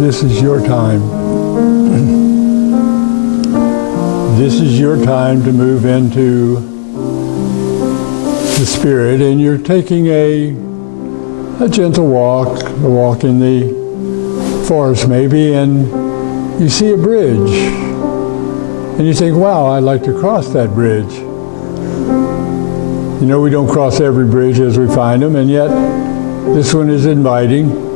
this is your time. This is your time to move into the Spirit, and you're taking a gentle walk, a walk in the forest maybe, and you see a bridge. And you think, wow, I'd like to cross that bridge. You know, we don't cross every bridge as we find them, and yet this one is inviting.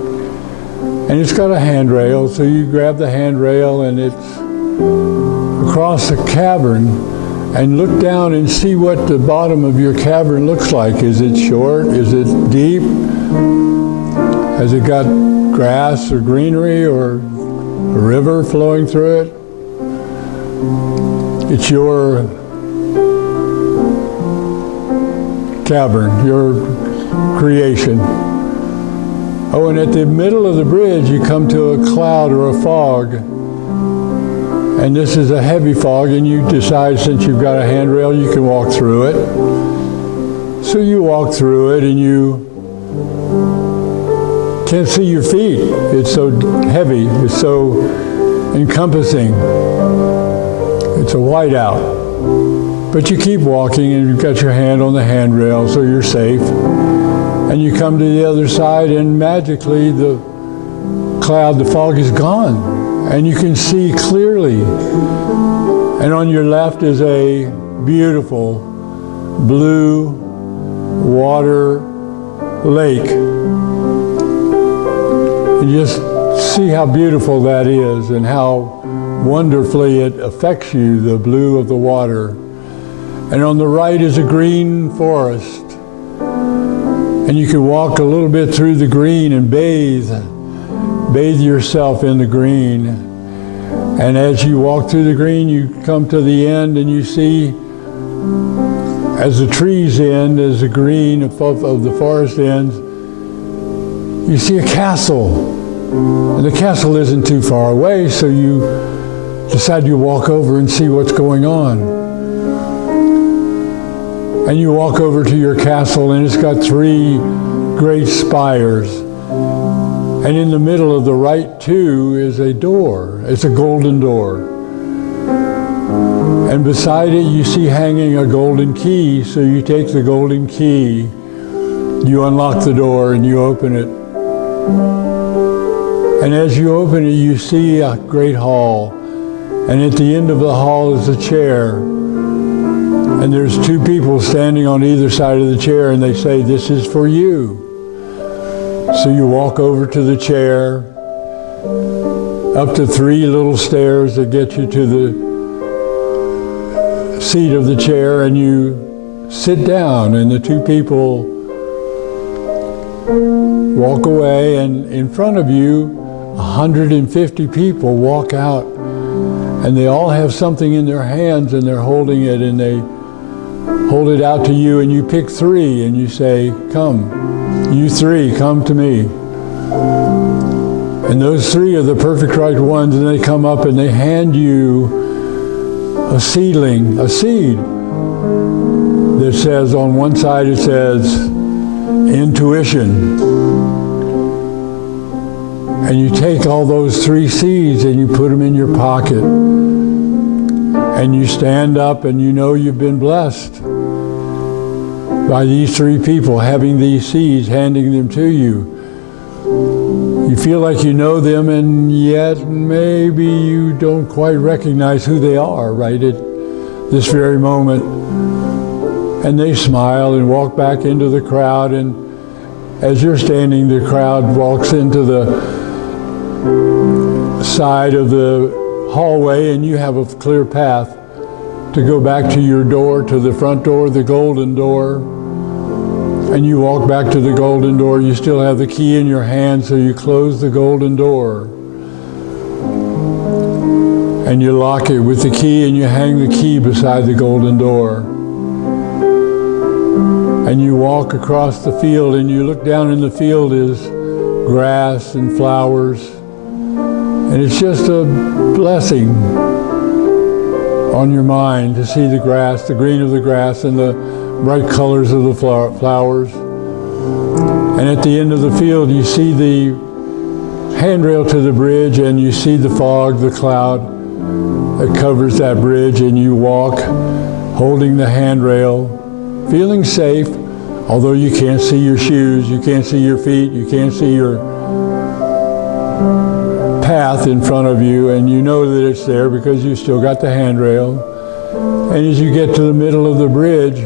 And it's got a handrail, so you grab the handrail and it's across a cavern, and look down and see what the bottom of your cavern looks like. Is it short? Is it deep? Has it got grass or greenery or a river flowing through it? It's your cavern, your creation. Oh, and at the middle of the bridge, you come to a cloud or a fog. And this is a heavy fog, and you decide, since you've got a handrail, you can walk through it. So you walk through it, and you can't see your feet. It's so heavy. It's so encompassing. It's a whiteout. But you keep walking, and you've got your hand on the handrail, so you're safe. And you come to the other side, and magically the cloud, the fog is gone. And you can see clearly. And on your left is a beautiful blue water lake. And just see how beautiful that is and how wonderfully it affects you, the blue of the water. And on the right is a green forest. And you can walk a little bit through the green and bathe yourself in the green. And as you walk through the green, you come to the end, and you see, as the trees end, as the green of the forest ends, you see a castle. And the castle isn't too far away, so you decide you walk over and see what's going on. And you walk over to your castle, and it's got 3 great spires. And in the middle of the right 2 is a door. It's a golden door. And beside it you see hanging a golden key, so you take the golden key, you unlock the door, and you open it. And as you open it, you see a great hall. And at the end of the hall is a chair. And there's 2 people standing on either side of the chair, and they say, "This is for you." So you walk over to the chair, up to 3 little stairs that get you to the seat of the chair, and you sit down, and the 2 people walk away, and in front of you, 150 people walk out, and they all have something in their hands, and they're holding it, and they hold it out to you, and you pick 3, and you say, "Come. You 3, come to me." And those 3 are the perfect right ones, and they come up and they hand you a seedling, a seed that says, on one side it says, intuition. And you take all those 3 seeds and you put them in your pocket. And you stand up, and you know you've been blessed by these 3 people having these seeds, handing them to you. You feel like you know them, and yet maybe you don't quite recognize who they are right at this very moment. And they smile and walk back into the crowd, and as you're standing, the crowd walks into the side of the hallway, and you have a clear path to go back to your door, to the front door, the golden door. And you walk back to the golden door. You still have the key in your hand, so you close the golden door. And you lock it with the key, and you hang the key beside the golden door. And you walk across the field, and you look down, in the field is grass and flowers. And it's just a blessing on your mind to see the grass, the green of the grass, and the bright colors of the flowers. And at the end of the field, you see the handrail to the bridge, and you see the fog, the cloud that covers that bridge, and you walk holding the handrail, feeling safe, although you can't see your shoes, you can't see your feet, you can't see your path in front of you, and you know that it's there because you still got the handrail. And as you get to the middle of the bridge,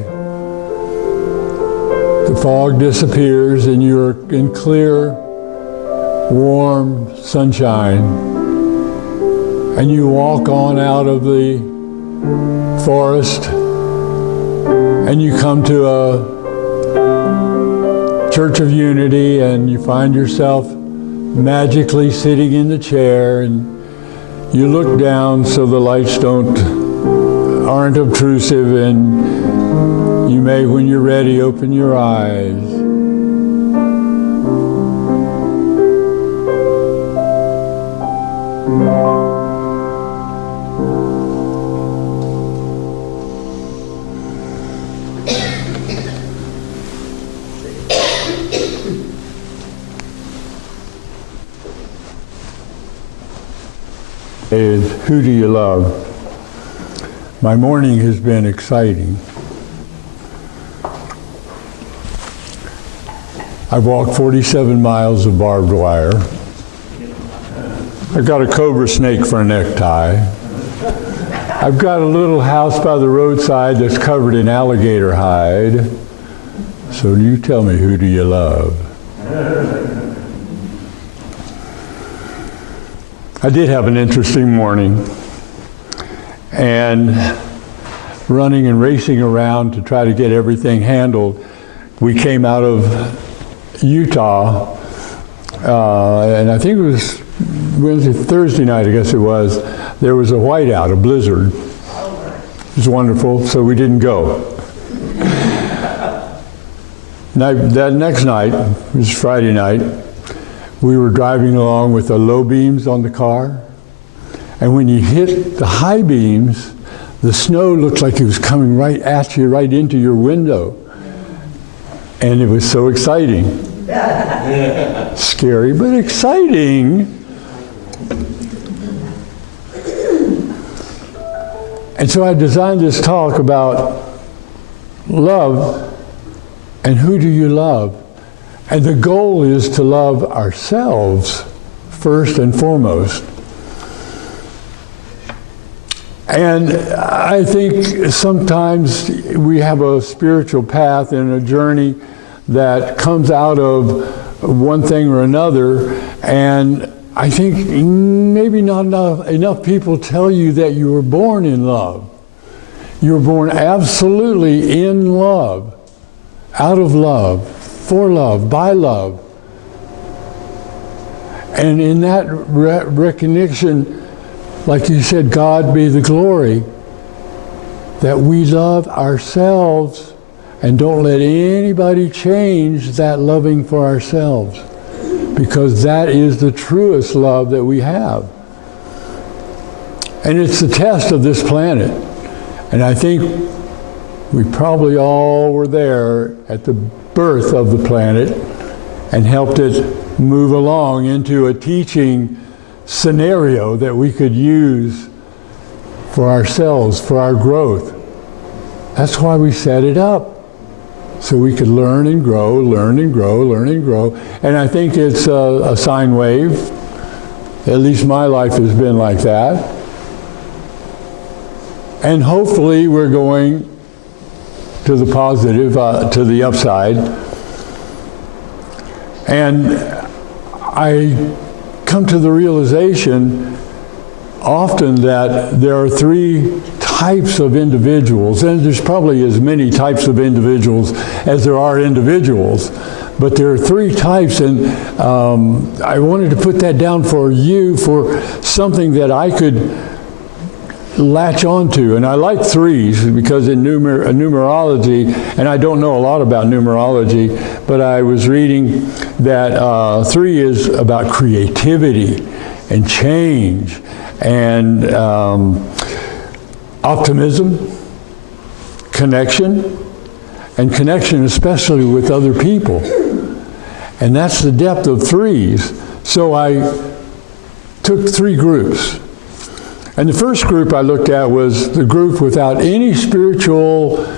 the fog disappears and you're in clear, warm sunshine. And you walk on out of the forest and you come to a Church of Unity, and you find yourself magically sitting in the chair, and you look down so the lights aren't obtrusive, and you may, when you're ready, open your eyes. Is who do you love? My morning has been exciting. I've walked 47 miles of barbed wire. I've got a cobra snake for a necktie. I've got a little house by the roadside that's covered in alligator hide. So you tell me, who do you love? I did have an interesting morning, and running and racing around to try to get everything handled. We came out of Utah, and I think it was Thursday night, I guess it was. There was a whiteout, a blizzard. It was wonderful, so we didn't go. That next night, it was Friday night, we were driving along with the low beams on the car, and when you hit the high beams, the snow looked like it was coming right at you, right into your window. And it was so exciting. Scary, but exciting. And so I designed this talk about love and who do you love? And the goal is to love ourselves first and foremost. And I think sometimes we have a spiritual path and a journey that comes out of one thing or another, and I think maybe not enough people tell you that you were born in love. You were born absolutely in love, out of love, for love, by love. And in that recognition, like you said, God be the glory, that we love ourselves and don't let anybody change that loving for ourselves, because that is the truest love that we have. And it's the test of this planet. And I think we probably all were there at the birth of the planet and helped it move along into a teaching scenario that we could use for ourselves, for our growth. That's why we set it up, so we could learn and grow, learn and grow, learn and grow. And I think it's a sine wave. At least my life has been like that. And hopefully we're going to the positive, to the upside. And I come to the realization often that there are three types of individuals, and there's probably as many types of individuals as there are individuals, but there are three types, and I wanted to put that down for you, for something that I could latch onto. And I like threes because in numerology, and I don't know a lot about numerology, but I was reading that 3 is about creativity and change and optimism, connection, and connection especially with other people. And that's the depth of 3s. So I took 3 groups. And the first group I looked at was the group without any spiritual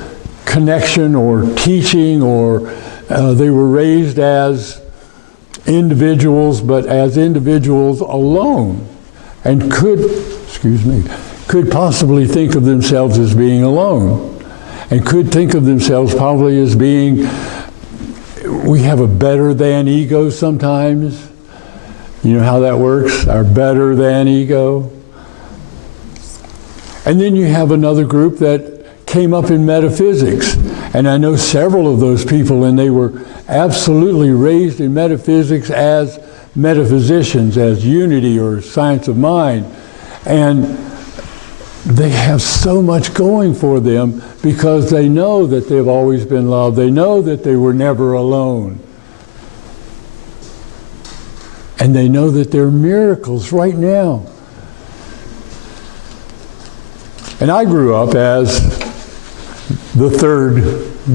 connection or teaching, or they were raised as individuals, but as individuals alone, and could possibly think of themselves as being alone, and could think of themselves probably as being, we have a better than ego sometimes. You know how that works? Our better than ego. And then you have another group that came up in metaphysics. And I know several of those people, and they were absolutely raised in metaphysics as metaphysicians, as unity or science of mind. And they have so much going for them because they know that they've always been loved. They know that they were never alone. And they know that there are miracles right now. And I grew up as the third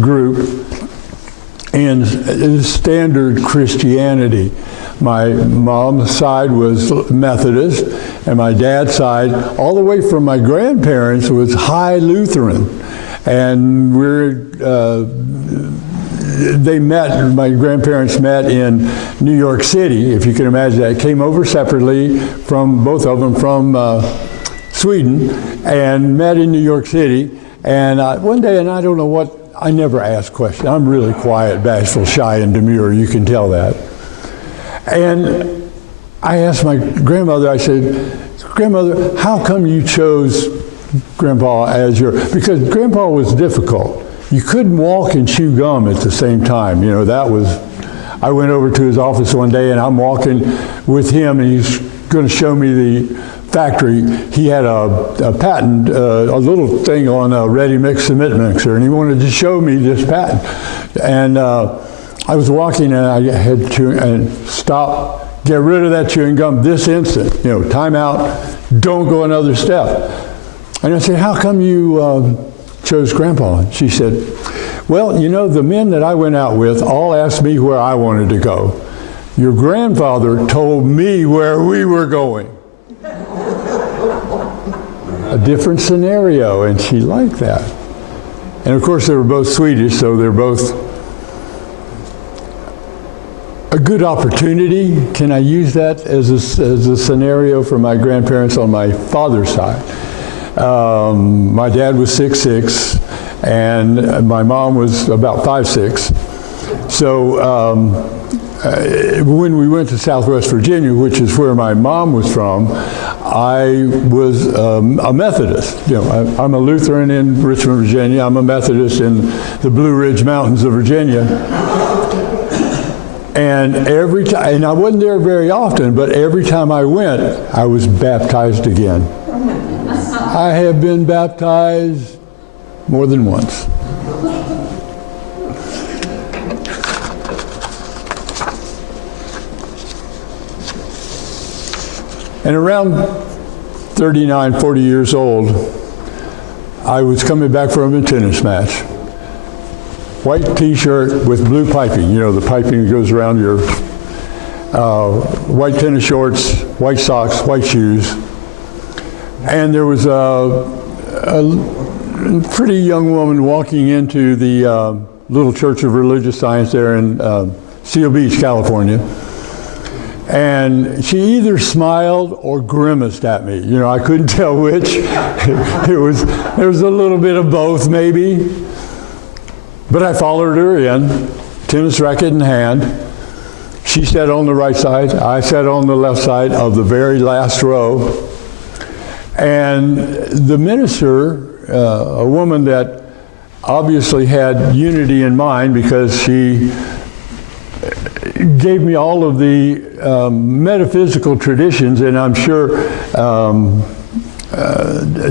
group in standard Christianity. My mom's side was Methodist, and my dad's side, all the way from my grandparents, was High Lutheran. And my grandparents met in New York City, if you can imagine that. Came over separately from, both of them from Sweden, and met in New York City. And one day, and I don't know what, I never ask questions. I'm really quiet, bashful, shy, and demure. You can tell that. And I asked my grandmother, I said, Grandmother, how come you chose Grandpa as your, because Grandpa was difficult. You couldn't walk and chew gum at the same time. You know, that was, I went over to his office one day and I'm walking with him and he's going to show me the factory. He had a patent, a little thing on a ready mix cement mixer, and he wanted to show me this patent. And I was walking and I had to stop, get rid of that chewing gum this instant. You know, time out, don't go another step. And I said, how come you chose Grandpa? And she said, well, you know, the men that I went out with all asked me where I wanted to go. Your grandfather told me where we were going. A different scenario, and she liked that. And of course, they were both Swedish, so they're both a good opportunity. Can I use that as a scenario for my grandparents on my father's side? My dad was 6'6", and my mom was about 5'6". So when we went to Southwest Virginia, which is where my mom was from, I was a Methodist. You know, I'm a Lutheran in Richmond, Virginia. I'm a Methodist in the Blue Ridge Mountains of Virginia. And every time, and I wasn't there very often, but every time I went, I was baptized again. I have been baptized more than once. And around 39, 40 years old, I was coming back from a tennis match. White t-shirt with blue piping, you know, the piping that goes around your white tennis shorts, white socks, white shoes. And there was a pretty young woman walking into the little Church of Religious Science there in Seal Beach, California. And she either smiled or grimaced at me. You know, I couldn't tell which. There was a little bit of both, maybe. But I followed her in, tennis racket in hand. She sat on the right side. I sat on the left side of the very last row. And the minister, a woman that obviously had unity in mind because she gave me all of the metaphysical traditions, and I'm sure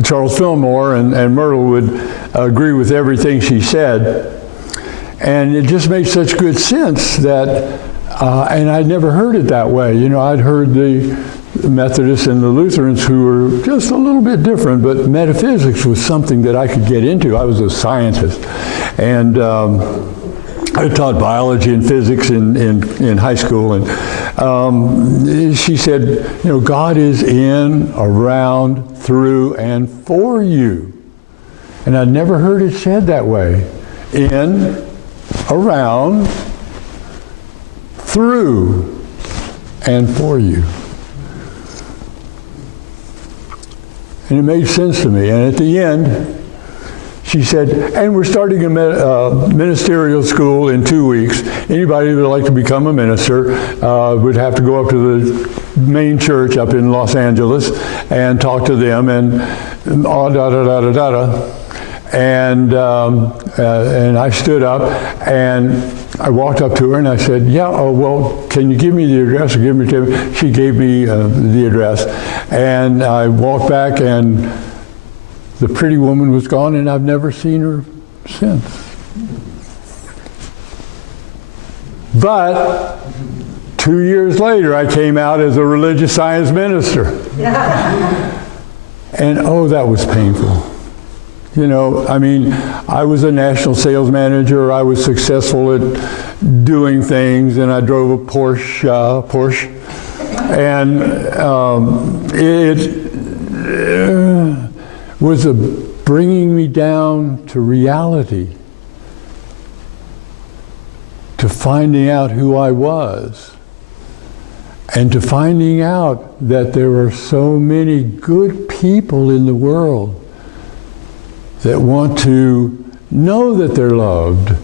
Charles Fillmore and Myrtle would agree with everything she said. And it just made such good sense that, and I'd never heard it that way. You know, I'd heard the Methodists and the Lutherans who were just a little bit different, but metaphysics was something that I could get into. I was a scientist. And I taught biology and physics in high school, and she said, God is in, around, through, and for you. And I'd never heard it said that way. In, around, through, and for you. And it made sense to me. And at the end, she said, and we're starting a ministerial school in 2 weeks. Anybody who would like to become a minister would have to go up to the main church up in Los Angeles and talk to them and da-da-da-da-da-da. And I stood up and I walked up to her and I said, well, can you give me the address or give me to me? She gave me the address. And I walked back and the pretty woman was gone, and I've never seen her since. But 2 years later, I came out as a religious science minister. And that was painful. I was a national sales manager. I was successful at doing things, and I drove a Porsche. And it was bringing me down to reality, to finding out who I was, and to finding out that there are so many good people in the world that want to know that they're loved,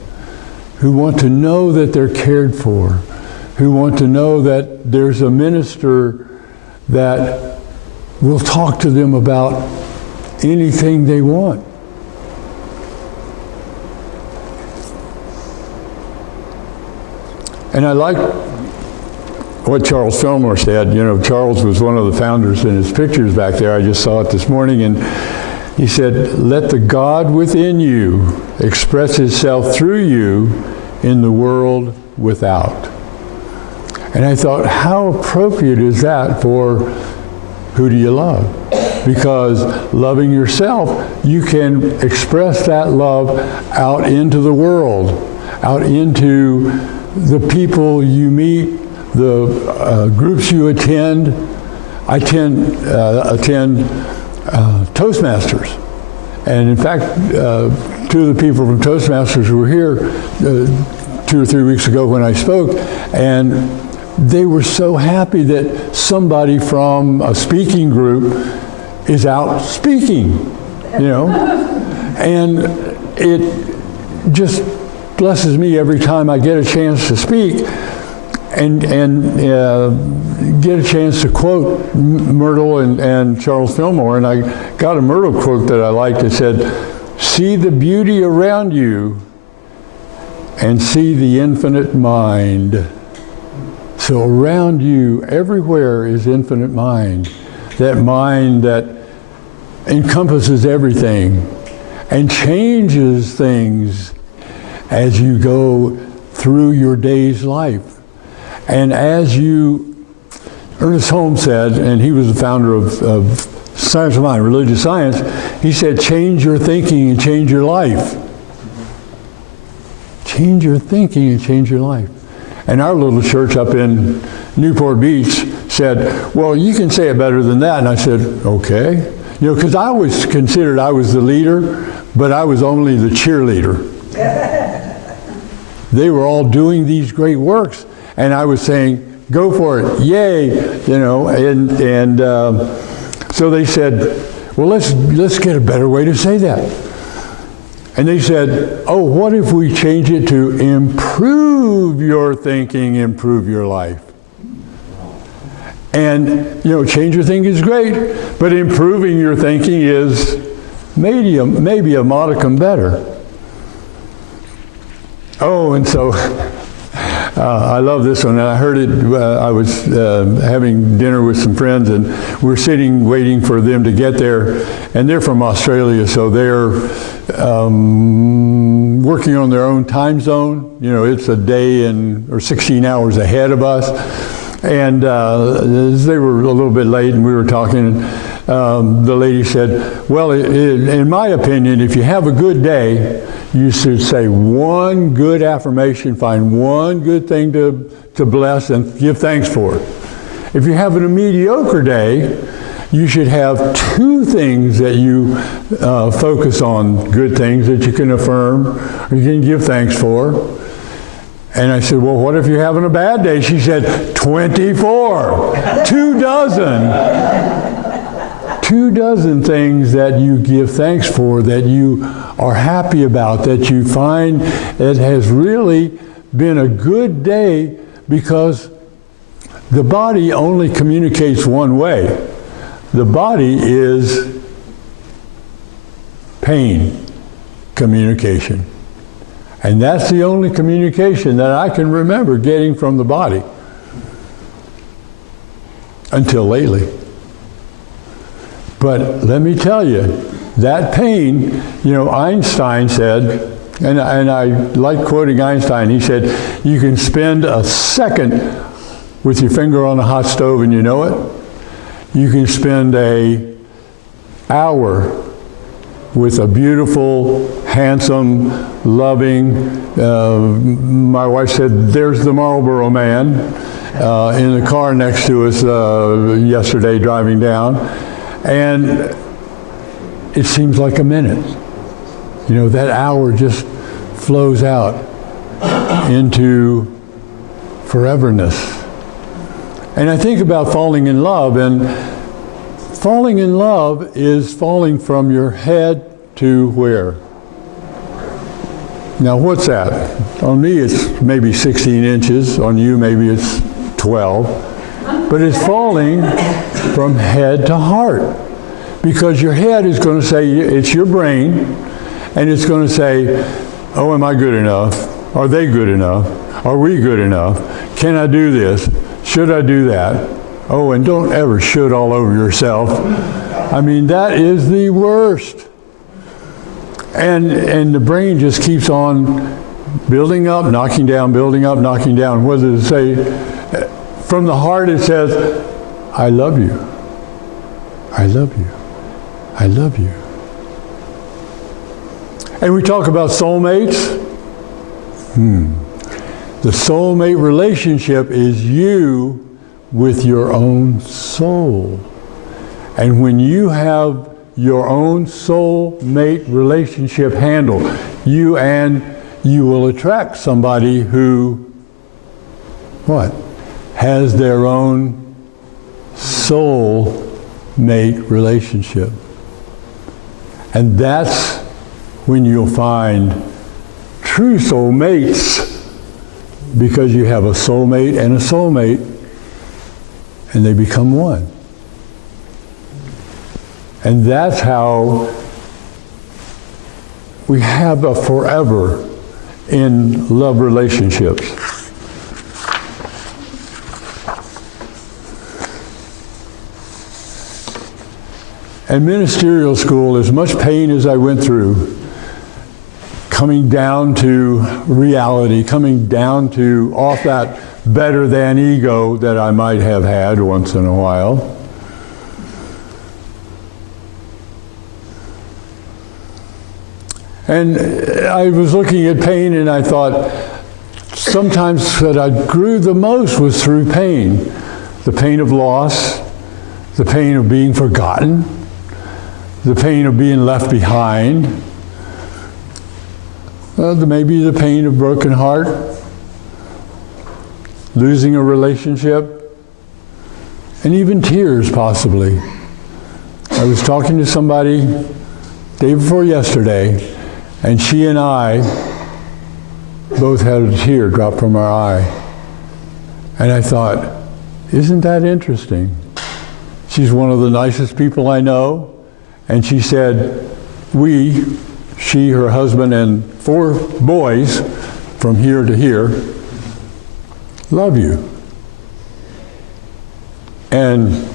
who want to know that they're cared for, who want to know that there's a minister that will talk to them about anything they want. And I like what Charles Fillmore said. Charles was one of the founders in his pictures back there. I just saw it this morning, and he said, let the God within you express itself through you in the world without. And I thought, how appropriate is that for who do you love? Because loving yourself, you can express that love out into the world, out into the people you meet, the groups you attend. I attend Toastmasters. And in fact, two of the people from Toastmasters were here 2 or 3 weeks ago when I spoke, and they were so happy that somebody from a speaking group is out speaking, and it just blesses me every time I get a chance to speak and get a chance to quote Myrtle and Charles Fillmore. And I got a Myrtle quote that I liked. It said, see the beauty around you and see the infinite mind. So around you, everywhere is infinite mind. That mind that encompasses everything and changes things as you go through your day's life. And as Ernest Holmes said, and he was the founder of Science of Mind, religious science, he said, change your thinking and change your life. Change your thinking and change your life. And our little church up in Newport Beach said, well, you can say it better than that. And I said, okay. Because I always considered I was the leader, but I was only the cheerleader. They were all doing these great works, and I was saying, go for it, yay, so they said, well, let's get a better way to say that. And they said, oh, what if we change it to improve your thinking, improve your life? And, change your thinking is great, but improving your thinking is maybe a modicum better. Oh, and so I love this one. And I heard it, I was having dinner with some friends, and we're sitting waiting for them to get there. And they're from Australia, so they're working on their own time zone. It's a day or 16 hours ahead of us. And they were a little bit late, and we were talking. the lady said, well, in my opinion, if you have a good day, you should say one good affirmation, find one good thing to bless and give thanks for it. If you're having a mediocre day, you should have two things that you focus on, good things that you can affirm or you can give thanks for. And I said, well, what if you're having a bad day? She said, 24, 24 things that you give thanks for, that you are happy about, that you find it has really been a good day, because the body only communicates one way. The body is pain communication. And that's the only communication that I can remember getting from the body until lately. But let me tell you, that pain, Einstein said, and I like quoting Einstein, he said, you can spend a second with your finger on a hot stove and you know it. You can spend an hour with a beautiful, handsome, loving, my wife said, there's the Marlboro Man in the car next to us yesterday driving down. And it seems like a minute. That hour just flows out into foreverness. And I think about falling in love, and falling in love is falling from your head to where? Now what's that? On me it's maybe 16 inches, on you maybe it's 12. But it's falling from head to heart. Because your head is going to say, it's your brain, and it's going to say, oh, am I good enough? Are they good enough? Are we good enough? Can I do this? Should I do that? Oh, and don't ever should all over yourself. I mean, that is the worst. And the brain just keeps on building up, knocking down, building up, knocking down. What does it say? From the heart it says, I love you. I love you. I love you. And we talk about soulmates. The soulmate relationship is you with your own soul. And when you have your own soulmate relationship handled, you will attract somebody who, what? Has their own soulmate relationship. And that's when you'll find true soulmates, because you have a soulmate and a soulmate, and they become one. And that's how we have a forever in love relationships. And ministerial school, as much pain as I went through, coming down to reality, coming down to off that better than ego that I might have had once in a while. And I was looking at pain and I thought, sometimes that I grew the most was through pain. The pain of loss, the pain of being forgotten, the pain of being left behind, maybe the pain of broken heart, losing a relationship, and even tears possibly. I was talking to somebody day before yesterday, and she and I both had a tear drop from our eye. And I thought, isn't that interesting? She's one of the nicest people I know. And she said, she, her husband, and 4 boys from here to here, love you. And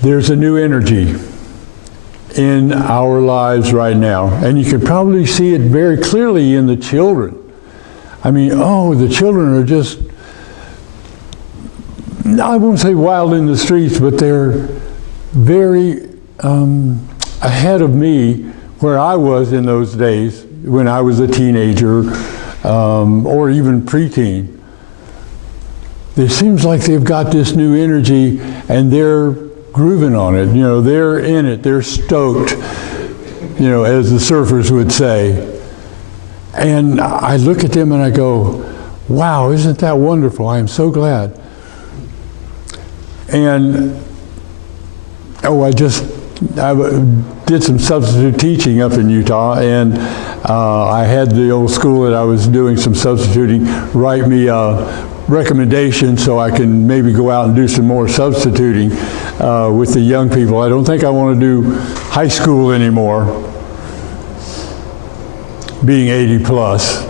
there's a new energy in our lives right now. And you can probably see it very clearly in the children. I mean, the children are just I won't say wild in the streets, but they're very ahead of me where I was in those days when I was a teenager or even preteen. It seems like they've got this new energy and they're grooving on it. You know, they're in it, they're stoked, you know, as the surfers would say. And I look at them and I go, wow, isn't that wonderful? I am so glad. And, I did some substitute teaching up in Utah, and I had the old school that I was doing some substituting write me a recommendation so I can maybe go out and do some more substituting with the young people. I don't think I want to do high school anymore, being 80 plus.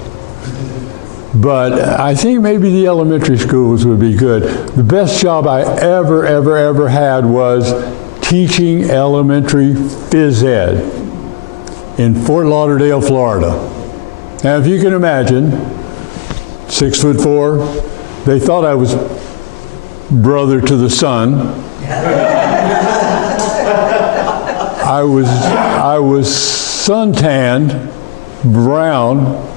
But I think maybe the elementary schools would be good. The best job I ever had was teaching elementary phys ed in Fort Lauderdale, Florida. Now, if you can imagine, 6'4", they thought I was brother to the sun. I was suntanned, brown,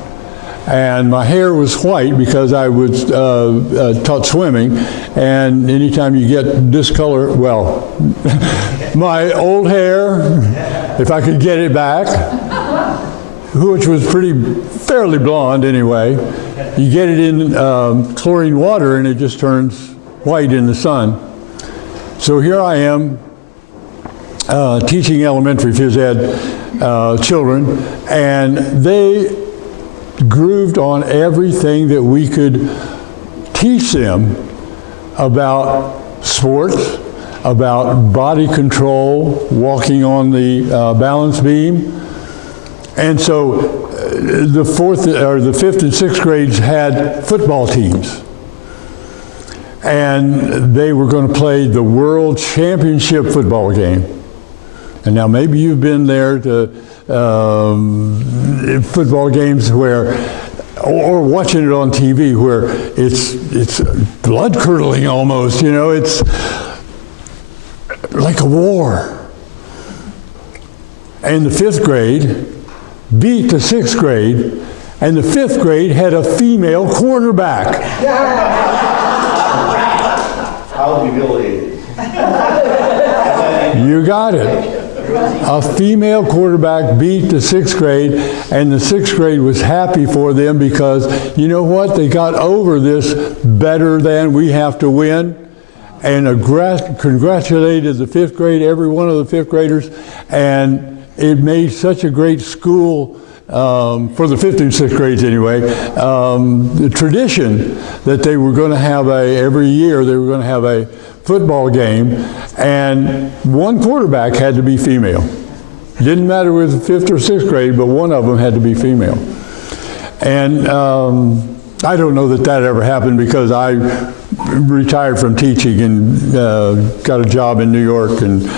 and my hair was white because I was taught swimming, and anytime you get this color, well, my old hair, if I could get it back, which was fairly blonde anyway, you get it in chlorine water and it just turns white in the sun. So here I am teaching elementary phys ed children, and they grooved on everything that we could teach them about sports, about body control, walking on the balance beam. And so the fifth and sixth grades had football teams. And they were going to play the World Championship football game. And now maybe you've been there to football games where, or watching it on TV where it's blood curdling almost, you know, it's like a war. And the fifth grade beat the sixth grade, and the fifth grade had a female quarterback. How humiliating. You got it. A female quarterback beat the sixth grade, and the sixth grade was happy for them because, you know what, they got over this better than we have to win, and congratulated the fifth grade, every one of the fifth graders, and it made such a great school, for the fifth and sixth grades anyway, the tradition that they were going to have every year they were going to have a football game, and one quarterback had to be female. Didn't matter with the fifth or sixth grade, but one of them had to be female. And I don't know that ever happened because I retired from teaching and got a job in New York and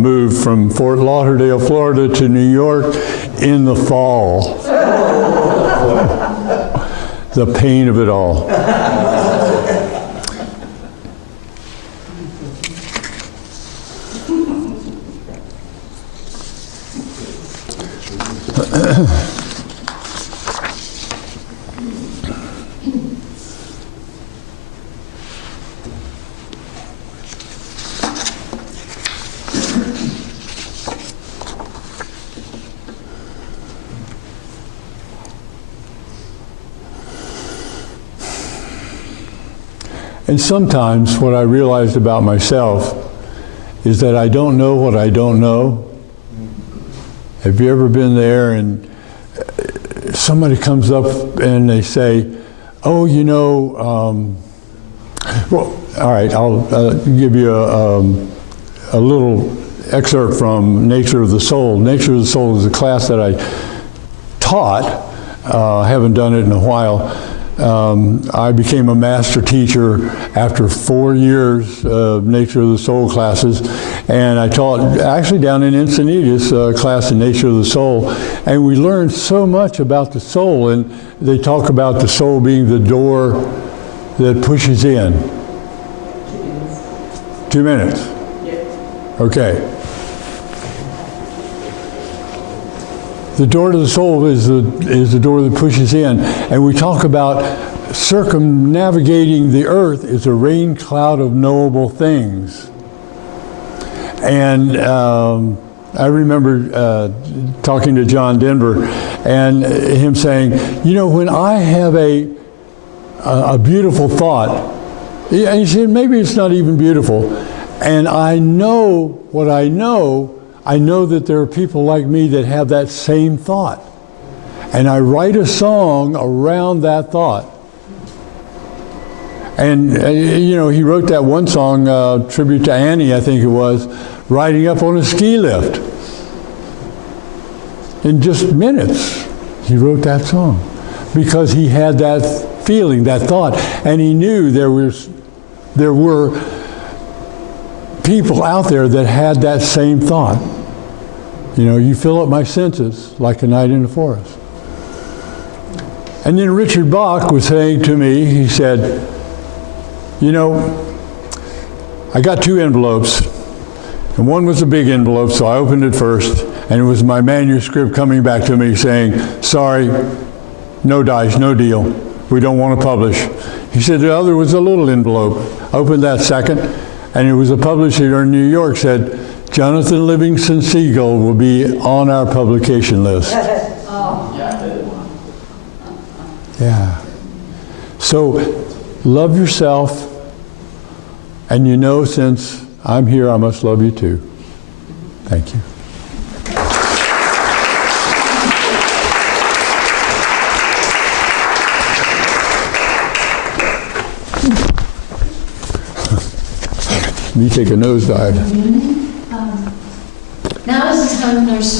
moved from Fort Lauderdale, Florida to New York in the fall. The pain of it all. And sometimes what I realized about myself is that I don't know what I don't know. Have you ever been there and somebody comes up and they say, oh, you know, well, all right, I'll give you a little excerpt from Nature of the Soul. Nature of the Soul is a class that I taught. Haven't done it in a while. I became a master teacher after 4 years of Nature of the Soul classes, and I taught actually down in Encinitas a class in Nature of the Soul, and we learned so much about the soul, and they talk about the soul being the door that pushes in. 2 minutes? Okay. The door to the soul is the door that pushes in. And we talk about circumnavigating the earth is a rain cloud of knowable things. And I remember talking to John Denver and him saying, you know, when I have a beautiful thought, and he said, maybe it's not even beautiful, and I know what I know that there are people like me that have that same thought. And I write a song around that thought. And, you know, he wrote that one song, tribute to Annie, I think it was, riding up on a ski lift. In just minutes, he wrote that song because he had that feeling, that thought, and he knew there were people out there that had that same thought. You know, you fill up my senses like a night in the forest. And then Richard Bach was saying to me, he said, you know, I got 2 envelopes, and one was a big envelope, so I opened it first, and it was my manuscript coming back to me saying, sorry, no dice, no deal. We don't want to publish. He said the other was a little envelope. I opened that second, and it was a publisher in New York said, Jonathan Livingston Seagull will be on our publication list. Yeah. So love yourself, and you know, since I'm here, I must love you too. Thank you. Me take a nosedive. Now is the time in our service.